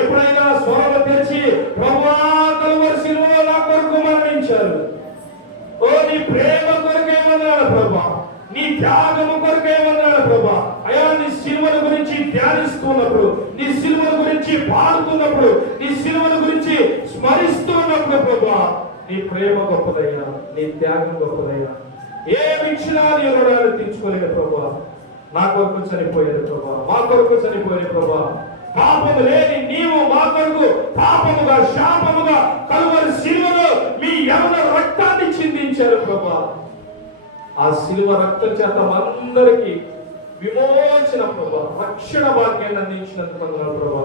ఎప్పుడైనా స్వరము తెరిచి ప్రభువా కలువరి శిలువలో నా కొరకు మరణించారు, ఓ నీ ప్రేమ కొరకేమన్నాడు ప్రభా, నీ త్యాగము కొరకేమన్నాడు ప్రభా, అయా నీ సిలువల గురించి ధ్యానిస్తున్నప్పుడు, నీ సిలువల గురించి పాడుతున్నప్పుడు, నీ సిలువల గురించి స్మరిస్తున్నప్పుడు ప్రభా నీ ప్రేమ గొప్పదయ్యా, నీ త్యాగం గొప్పదయ్యా. ఏ విక్షణ నీ రుణాలు తీర్చుకోలేదు ప్రభా, నా కొరకు చనిపోయాడు ప్రభా, మా కొరకు చనిపోయాడు ప్రభా. పాపము లేని నీవు మా కొరకు పాపముగా శాపముగా కలువరి శిలువలో మీ యవన రక్తాన్ని చిందించారు ప్రభా. ఆ శిలువ రక్తం చేత అందరికీ విమోచన ప్రభా, రక్షణ భాగ్యాన్ని అందించినందుకు ప్రభా.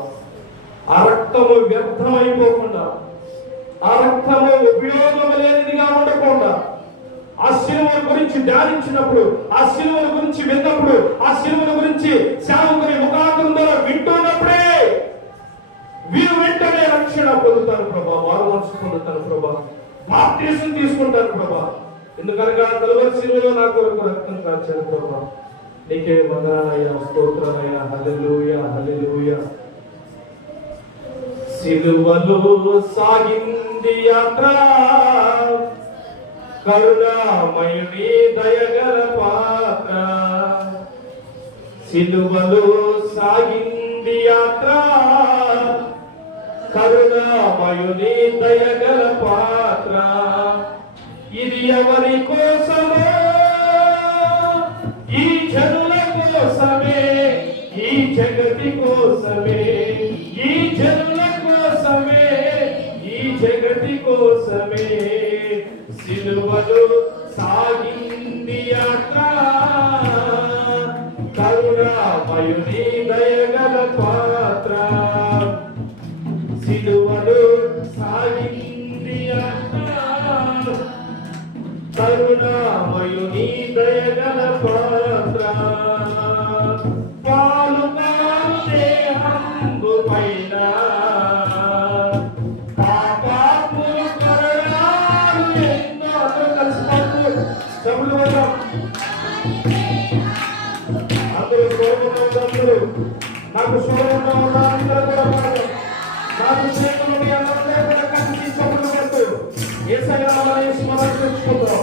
ఆ రక్తము వ్యర్థమైపోకుండా, ఆ రక్తము ఉపయోగం లేనిదిగా ఉండకుండా, ఆ సిలువల గురించి ధ్యానించినప్పుడు, ఆ సిలువల గురించి విన్నప్పుడు, ఆ సిలువల గురించి సేవకుని ముఖాంతరం ద్వారా వింటున్నప్పుడే వీరు వెంటనే రక్షణ పొందుతారు ప్రభా, వారు మనసు పొందుతారు ప్రభా, బాప్తిసం తీసుకుంటారు ప్రభా. ఎందుకనగా కలువరి సిలువలో నా కొరకు రక్తం కాల్చారు ప్రభా. నీకే వందనాలయ్యా, స్తోత్రమయ్యా, హల్లెలూయా హల్లెలూయా. సిలువలో సాగింది యాత్ర, కరుణామయుని దయగల పాత్ర. సిలువలో సాగింది యాత్ర, కరుణామయుని దయగల పాత్ర. ఇది ఎవరి కోసమో, ఈ జనుల కోసమే, ఈ జగతి కోసమే, ఈ జనుల కోసమే, ఈ జగతి కోసమే. సిలువలో సాగింది యాత్ర, కరుణామయుని దయగల పాత్ర. సిలువలో సాగింది యాత్ర, కరుణామయుని దయగల పాత్ర. పాలు పాలు దేహంబు పైన పాపాత్ములు కరుణాలు ఎన్నో. అందరూ కలిసి పాడుతూ చెవులు వద్దాం. అందరూ అందరూ నాకు శోభంగా ఉన్న అందరూ కూడా పాడతాం. నాకు చేతులు అందరూ కలిసి చెవులు పెడుతూ ఏసయ్య మనం తెచ్చుకుందాం.